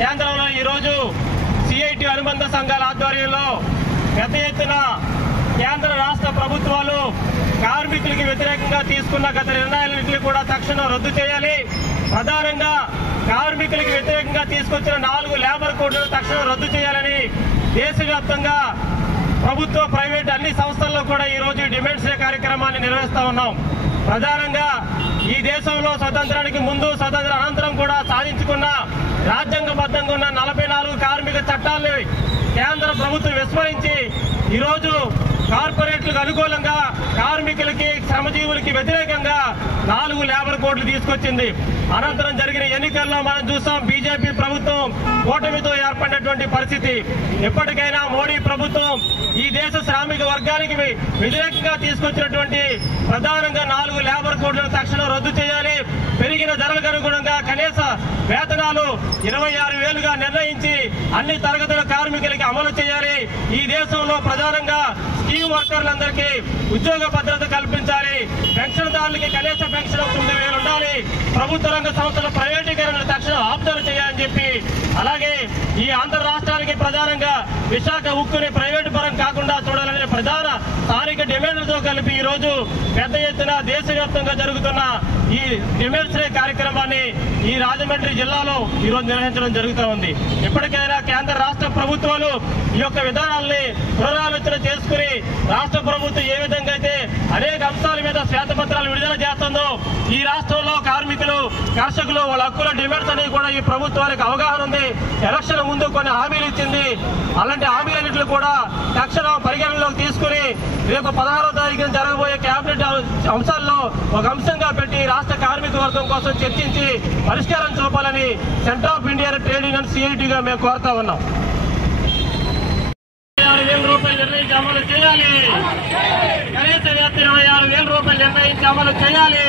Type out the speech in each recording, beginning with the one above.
కేంద్రంలో ఈరోజు సిఐటి అనుబంధ సంఘాల ఆధ్వర్యంలో పెద్ద ఎత్తున కేంద్ర రాష్ట్ర ప్రభుత్వాలు కార్మికులకు వ్యతిరేకంగా తీసుకున్న గత నిర్ణయాలన్నింటినీ కూడా తక్షణం రద్దు చేయాలి. ప్రధానంగా కార్మికులకు వ్యతిరేకంగా తీసుకొచ్చిన 4 లేబర్ కోడ్లను తక్షణం రద్దు చేయాలని దేశవ్యాప్తంగా ప్రభుత్వ ప్రైవేట్ అన్ని సంస్థల్లో కూడా ఈ రోజు డిమాండ్స్ డే కార్యక్రమాన్ని నిర్వహిస్తా ఉన్నాం. ప్రధానంగా ఈ దేశంలో స్వతంత్రానికి ముందు స్వతంత్ర అనంతరం కూడా సాధించుకున్న రాజ్యాంగబద్ధంగా ఉన్న 44 కార్మిక చట్టాలను కేంద్ర ప్రభుత్వం విస్మరించి ఈరోజు కార్పొరేట్లకు అనుకూలంగా కార్మికులకి శ్రమజీవులకి వ్యతిరేకంగా 4 లేబర్ కోడ్లు తీసుకొచ్చింది. అనంతరం జరిగిన ఎన్నికల్లో మనం చూసాం బీజేపీ ప్రభుత్వం కూటమితో ఏర్పడినటువంటి పరిస్థితి. ఎప్పటికైనా మోడీ ప్రభుత్వం ఈ దేశ శ్రామిక వర్గానికి వ్యతిరేకంగా తీసుకొచ్చినటువంటి ప్రధానంగా 4 లేబర్ కోడ్లను తక్షణం రద్దు చేయాలి. పెరిగిన ధరలకు అనుగుణంగా కనీస వేతనాలు 26,000గా నిర్ణయించి అన్ని తరగతుల కార్మికులకి అమలు చేయాలి. ఈ దేశంలో ప్రధానంగా స్కీమ్ వర్కర్లందరికీ ఉద్యోగ భద్రత కల్పించాలి. పెన్షన్దారులకి కనీస పెన్షన్ 9,000 ఉండాలి. ప్రభుత్వ రంగ సంస్థల ప్రైవేటీకరణ తక్షణం ఆపుదల చేయాలని చెప్పి, అలాగే ఈ ఆంధ్ర రాష్ట్రానికి ప్రధానంగా విశాఖ ఉక్కుని ప్రైవేటు పరం కాకుండా చూడాలనే ప్రధాన స్థానిక డిమాండ్లతో కలిపి ఈ రోజు పెద్ద ఎత్తున దేశవ్యాప్తంగా జరుగుతున్న ఈ డిమాండ్స్ డే కార్యక్రమాన్ని ఈ రాజమండ్రి జిల్లాలో ఈరోజు నిర్వహించడం జరుగుతూ ఉంది. ఇప్పటికైనా కేంద్ర రాష్ట్ర ప్రభుత్వాలు ఈ యొక్క విధానాల్ని పునరాలోచన చేసుకుని రాష్ట్ర ప్రభుత్వం ఏ విధంగా అయితే అనేక అంశాల మీద శ్వేతపత్రాలు విడుదల చేస్తుందో ఈ రాష్ట్రంలో కార్మికులు కర్షకులు వాళ్ళ హక్కుల డిమాండ్స్ అనేవి కూడా ఈ ప్రభుత్వానికి అవగాహన ఉంది. ఎలక్షన్ ముందు కొన్ని హామీలు ఇచ్చింది. అలాంటి హామీలన్నింటినీ కూడా తక్షణం పరిగణనలోకి తీసుకుని రేపు 16వ తారీఖున జరగబోయే కేబినెట్ అంశాల్లో ఒక అంశంగా పెట్టి రాష్ట్ర కార్మిక వర్గం కోసం చర్చించి పరిష్కారం చూపాలని centre of India trade union సిఐటిగా మేము కోరుతా ఉన్నాం. 26,000 రూపాయలు నిర్ణయించి అమలు చేయాలి. కనీస వేతనం 26,000 రూపాయలు నిర్ణయించి అమలు చేయాలి.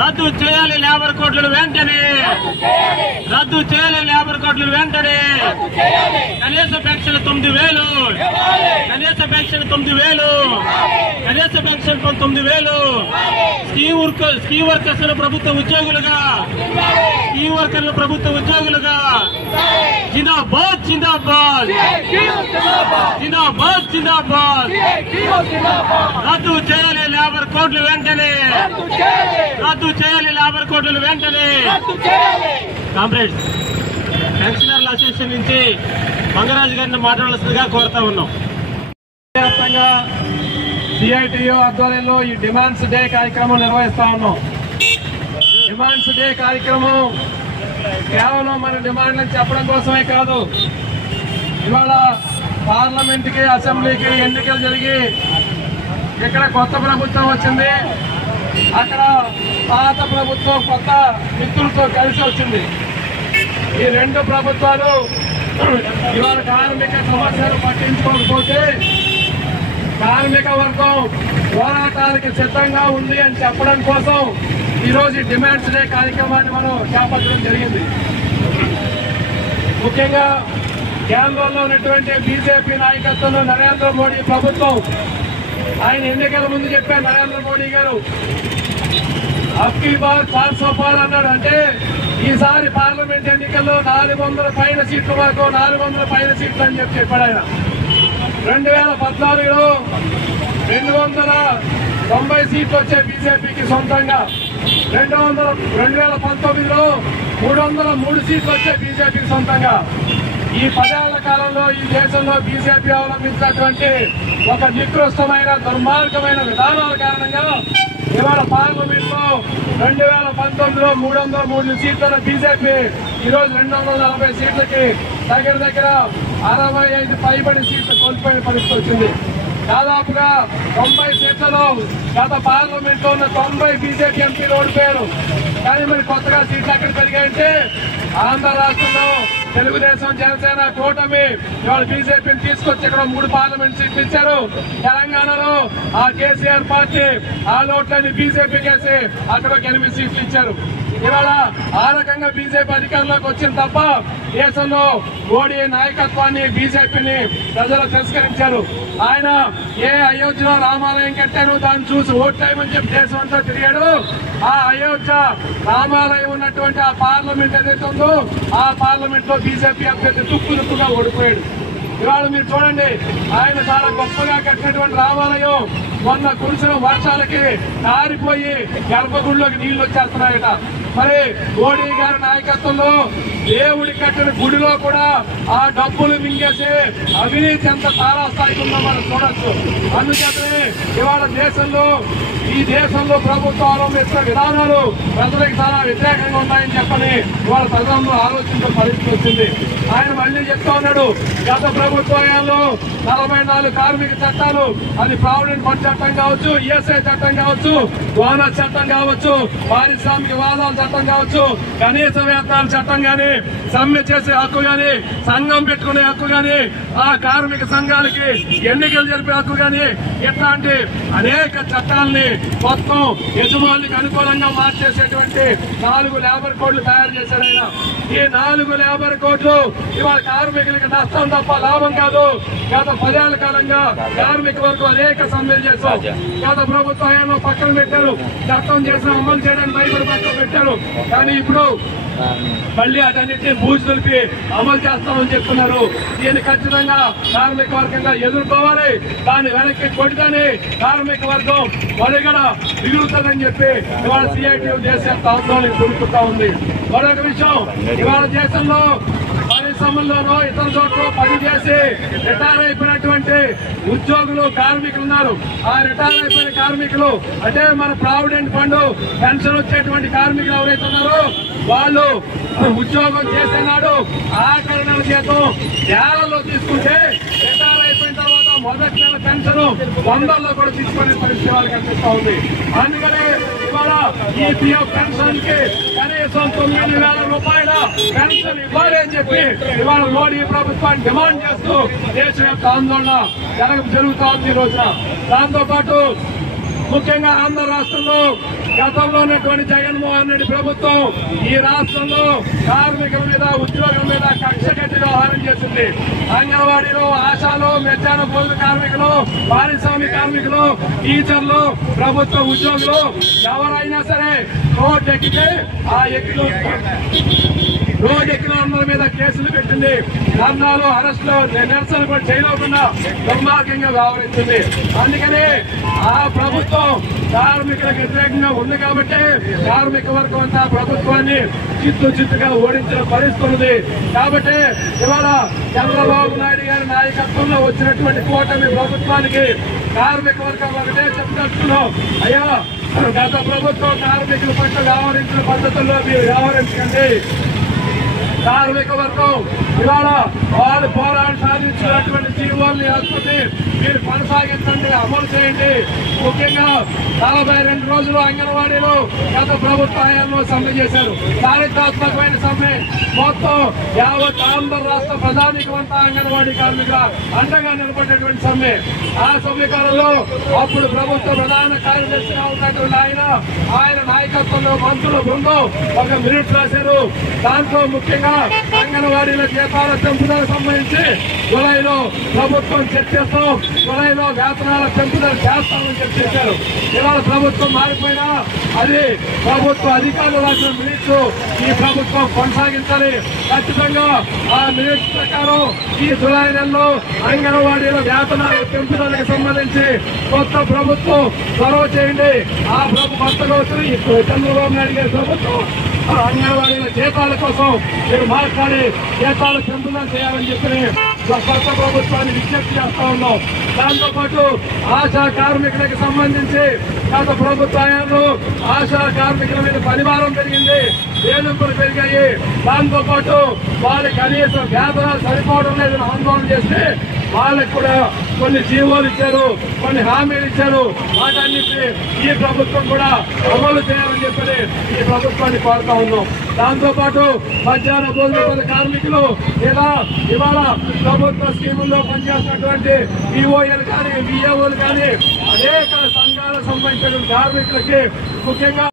రద్దు చేయాలి లేబర్ కోడ్లను వెంటనే. రద్దు చేయాలి లేబర్ కోడ్లను వెంటనే. కనీస పెన్షన్ 9,000. కనీస పెన్షన్ 9,000. కనీస పెన్షన్ 9,000. స్కీమ్ వర్కర్స్ ప్రభుత్వ ఉద్యోగులుగా, స్కీమ్ వర్కర్లు ప్రభుత్వ ఉద్యోగులుగా జిందాబాద్ జిందాబాద్ జిందాబాద్ జిందాబాద్. రద్దు చేయాలి లేబర్ కోడ్లు వెంటనే. రద్దు చేయాలి లేబర్ కోడ్లు వెంటనే. కామ్రేడ్స్, పెన్షనర్ల అసోసియేషన్ నుంచి మంగరాజు గారిని మాట్లాడాల్సిందిగా కోరుతా ఉన్నాం. వ్యాప్తంగా సిఐటియు ఆధ్వర్యంలో ఈ డిమాండ్స్ డే కార్యక్రమం నిర్వహిస్తా ఉన్నాం. డిమాండ్స్ డే కార్యక్రమం కేవలం మన డిమాండ్లను చెప్పడం కోసమే కాదు, ఇవాళ పార్లమెంట్కి అసెంబ్లీకి ఎన్నికలు జరిగి ఇక్కడ కొత్త ప్రభుత్వం వచ్చింది, అక్కడ పాత ప్రభుత్వం కొత్త మిత్రులతో కలిసి వచ్చింది. ఈ 2 ప్రభుత్వాలు ఇవాళ కార్మిక సమస్యలు పట్టించుకోకపోతే కార్మిక వర్గం పోరాటానికి సిద్ధంగా ఉంది అని చెప్పడం కోసం ఈరోజు డిమాండ్స్ డే కార్యక్రమాన్ని మనం చేపట్టడం జరిగింది. ముఖ్యంగా కేంద్రంలో ఉన్నటువంటి బీజేపీ నాయకత్వంలో నరేంద్ర మోడీ ప్రభుత్వం, ఆయన ఎన్నికల ముందు చెప్పారు నరేంద్ర మోడీ గారు అబ్కీ బార్ 400 పార్ అన్నాడు. అంటే ఈసారి పార్లమెంట్ ఎన్నికల్లో 400 పైన సీట్ల వరకు 400 పైన సీట్లు అని చెప్పాడు ఆయన. 2014లో 290 సీట్లు వచ్చాయి బీజేపీకి సొంతంగా. 2019లో 303 సీట్లు వచ్చాయి బీజేపీకి సొంతంగా. ఈ 10 ఏళ్ల కాలంలో ఈ దేశంలో బీజేపీ అవలంబించినటువంటి ఒక నికృష్టమైన దుర్మార్గమైన విధానాల కారణంగా ఇవాళ పార్లమెంట్ లో 2019లో 303 సీట్ల బీజేపీ ఈరోజు 240 సీట్లకి దగ్గర 65 పైబడి సీట్లు కోల్పోయిన పరిస్థితి వచ్చింది. దాదాపుగా 90 సీట్లలో గత పార్లమెంట్ లో ఉన్న 90 బీజేపీ ఎంపీలు ఓడిపోయారు. కానీ మరి కొత్తగా సీట్లు ఎక్కడ పెరిగాయంటే ఆంధ్ర రాష్ట్రంలో తెలుగుదేశం జనసేన కూటమి ఇవాళ బీజేపీని తీసుకొచ్చి ఇక్కడ 3 పార్లమెంట్ సీట్లు ఇచ్చారు. తెలంగాణలో ఆ కేసీఆర్ పార్టీ ఆ లోట్లని బీజేపీకి వేసి అక్కడ 8 సీట్లు ఇచ్చారు. ఇవాళ ఆ రకంగా బీజేపీ అధికారంలోకి వచ్చింది తప్ప దేశంలో మోడీ నాయకత్వాన్ని బీజేపీని ప్రజలు తిరస్కరించారు. ఆయన ఏ అయోధ్యలో రామాలయం కట్టారు దాన్ని చూసి ఓట్లేయమని చెప్పి దేశం అంతా తిరిగాడు. ఆ అయోధ్య రామాలయం ఉన్నటువంటి ఉన్నటువంటి ఆ పార్లమెంట్ ఏదైతే ఉందో ఆ పార్లమెంట్ లో బీజేపీ అభ్యర్థి తుక్కుగా ఓడిపోయాడు. ఇవాళ మీరు చూడండి, ఆయన చాలా గొప్పగా కట్టినటువంటి రామాలయం మొన్న కురిసిన వర్షాలకి కారిపోయి గర్భగుడిలోకి నీళ్లు వచ్చేస్తున్నాయట. మరి మోడీ గారి నాయకత్వంలో దేవుడి కట్టిన గుడిలో కూడా ఆ డబ్బులు మింగేసి అవినీతి ఎంత తారాస్థాయికి ఉందో మనం చూడొచ్చు. అందుచేతనే ఇవాళ ఈ దేశంలో ప్రభుత్వం అవలంబిస్తున్న విధానాలు ప్రజలకు చాలా వ్యతిరేకంగా ఉన్నాయని చెప్పని ఇవాళ ప్రజలంలో ఆలోచించే పరిస్థితి వచ్చింది. ఆయన మళ్ళీ చెప్తా ఉన్నాడు, గత ప్రభుత్వాల్లో 44 కార్మిక చట్టాలు, అది ప్రావిడెంట్ ఫండ్ చట్టం కావచ్చు, ఈఎస్ఐ చట్టం కావచ్చు, బోనస్ చట్టం కావచ్చు, పారిశ్రామిక వాదాల చట్టం కావచ్చు, కనీస వేతనాల చట్టం గాని, సమ్మె చేసే హక్కు గాని, సంఘం పెట్టుకునే హక్కు గాని, ఆ కార్మిక సంఘాలకి ఎన్నికలు జరిపే హక్కు గాని, ఇట్లాంటి అనేక చట్టాలని మొత్తం యజమానికి అనుకూలంగా మార్చేసేటువంటి 4 లేబర్ కోడ్లు తయారు చేశారు ఆయన. ఈ 4 లేబర్ కోడ్లు ఇవాళ కార్మికులకి నష్టం తప్ప లాభం కాదు. గత 10 ఏళ్ల కాలంగా కార్మిక వరకు అనేక సమ్మెలు చేశారు. గత ప్రభుత్వం పక్కన పెట్టారు, చట్టం చేసిన అమలు చేయడానికి భయపడి పక్కన పెట్టారు. కానీ ఇప్పుడు మళ్ళీ అటన్నిటిని బూజు తెలిపి అమలు చేస్తామని చెప్తున్నారు. దీన్ని ఖచ్చితంగా కార్మిక వర్గంగా ఎదుర్కోవాలి. దాన్ని వెనక్కి కొట్టుదని కార్మిక వర్గం మనుగడ మిగులుతుందని చెప్పి ఇవాళ సిఐటియు దేశవ్యాప్త ఆందోళన జరుగుతూ ఉంది. మరొక విషయం, ఇవాళ దేశంలో పరిశ్రమల్లోనూ ఇతర చోట్ల పనిచేసి రిటైర్ అయిపోయినటువంటి ఉద్యోగులు కార్మికులు ఉన్నారు. ఆ రిటైర్ అయిపోయిన కార్మికులు అంటే మన ప్రావిడెంట్ ఫండ్ పెన్షన్ వచ్చేటువంటి కార్మికులు ఎవరైతే ఉన్నారో వాళ్ళు ఉద్యోగం చేసేనాడు ఆఖరి నెల జీతం ఏళ్లలో తీసుకుంటే రిటైర్ అయిపోయిన తర్వాత మొదటి నెల పెన్షన్ 100లో కూడా తీసుకునే పరిస్థితి వాళ్ళకి కనిపిస్తా ఉంది. అందుకని ఇవాళ ఈపీఎఫ్ పెన్షన్ కి కనీసం 9,000 రూపాయల పెన్షన్ ఇవ్వాలి అని చెప్పి ఇవాళ మోడీ ప్రభుత్వాన్ని డిమాండ్ చేస్తూ దేశవ్యాప్త ఆందోళన జరుగుతా ఉంది ఈ రోజున. దాంతో పాటు ముఖ్యంగా ఆంధ్ర రాష్ట్రంలో గతంలో ఉన్నటువంటి జగన్మోహన్ రెడ్డి ప్రభుత్వం ఈ రాష్ట్రంలో కార్మికుల మీద ఉద్యోగుల మీద కక్ష కట్టి వ్యవహారం చేసింది. అంగన్వాడీలో ఆశాలు, మధ్యాహ్న భోజన కార్మికులు, పారిశ్రామిక కార్మికులు, టీచర్లు, ప్రభుత్వ ఉద్యోగులు ఎవరైనా సరే రోడ్డు ఎక్కితే ఆ రోడ్డు ఎక్కిన అందరి మీద కేసులు పెట్టింది. ధర్నాలు, అరెస్టులు, నిరసనలు కూడా చేయలేకుండా దుర్మార్గంగా వ్యవహరించింది. అందుకని ఆ ప్రభుత్వం కార్మికులకు వ్యతిరేకంగా ఉంది కాబట్టి కార్మిక వర్గం అంతా ప్రభుత్వాన్ని చిత్తుగా ఓడించిన పరిస్థితి ఉంది. కాబట్టి ఇవాళ చంద్రబాబు నాయుడు గారి నాయకత్వంలో వచ్చినటువంటి కూటమి ప్రభుత్వానికి కార్మిక వర్గం ఒకటే చెప్తున్నాం, అయ్యా గత ప్రభుత్వం కార్మికుల పట్ల వ్యవహరించిన పద్ధతుల్లో మీరు వ్యవహరించండి. కార్మిక వర్గం ఇవాళ వాళ్ళు పోరాడి సాధించినటువంటి జీవోల్ని హక్కుని మీరు కొనసాగించండి, అమలు చేయండి. ముఖ్యంగా 42 రోజులు అంగన్వాడీలు గత ప్రభుత్వ హయాంలో సమ్మె చేశారు. చారిత్రాత్మకమైన సమ్మె. మొత్తం యావత్ ఆంధ్ర రాష్ట్ర ప్రధానికమంతా అంగన్వాడీ కార్మికుల అండగా నిలబడేటువంటి సమ్మె. ఆ సమీకరణలో అప్పుడు ప్రభుత్వ ప్రధాన కార్యదర్శిగా ఉన్నటువంటి ఆయన నాయకత్వంలో మంత్రుల బృందం ఒక మినిట్ రాశారు. దాంట్లో ముఖ్యంగా అంగన్వాడీల జీతాల పెంపుదలకు సంబంధించి జులైలో ప్రభుత్వం చర్చిస్తాం, జులైలో వేతనాల పెంపుదల చేస్తామని చర్చించారు. ఇవాళ ప్రభుత్వం మారిపోయినా అది ప్రభుత్వ అధికారులు రాసిన మినిట్స్ ఈ ప్రభుత్వం కొనసాగించాలి. ఖచ్చితంగా ఆ మినిట్స్ ప్రకారం ఈ జులై నెలలో అంగన్వాడీల వేతనాల పెంపుదలకు సంబంధించి కొత్త ప్రభుత్వం చొరవ చేయండి. ఆ కొత్తగా వచ్చిన చంద్రబాబు నాయుడు గారి ప్రభుత్వం అంగన్వాడీల జీతాల కోసం మీరు మాట్లాడి జీతాల పెంపుదల చేయాలని చెప్పి కొత్త ప్రభుత్వాన్ని విజ్ఞప్తి చేస్తా ఉన్నాం. దాంతో పాటు ఆశా కార్మికులకు సంబంధించి గత ప్రభుత్వాలు ఆశా కార్మికుల మీద పనిభారం పెరిగింది, వేధింపులు పెరిగాయి. దాంతో పాటు వారి కనీస వేతనాలు సరిపోవడం లేదని ఆందోళన చేస్తే వాళ్ళకి కూడా కొన్ని జీవోలు ఇచ్చారు, కొన్ని హామీలు ఇచ్చారు. వాటన్నిటిని ఈ ప్రభుత్వం కూడా అమలు చేయాలని చెప్పి ఈ ప్రభుత్వాన్ని కోరుతా ఉన్నాం. దాంతో పాటు మధ్యాహ్న భోజన కార్మికులు ఇలా ఇవాళ ప్రభుత్వ స్కీముల్లో పనిచేస్తున్నటువంటి ఈఓఎలు కానీ, విఏఓలు కానీ అనేక సంఘాలకు సంబంధించిన కార్మికులకి ముఖ్యంగా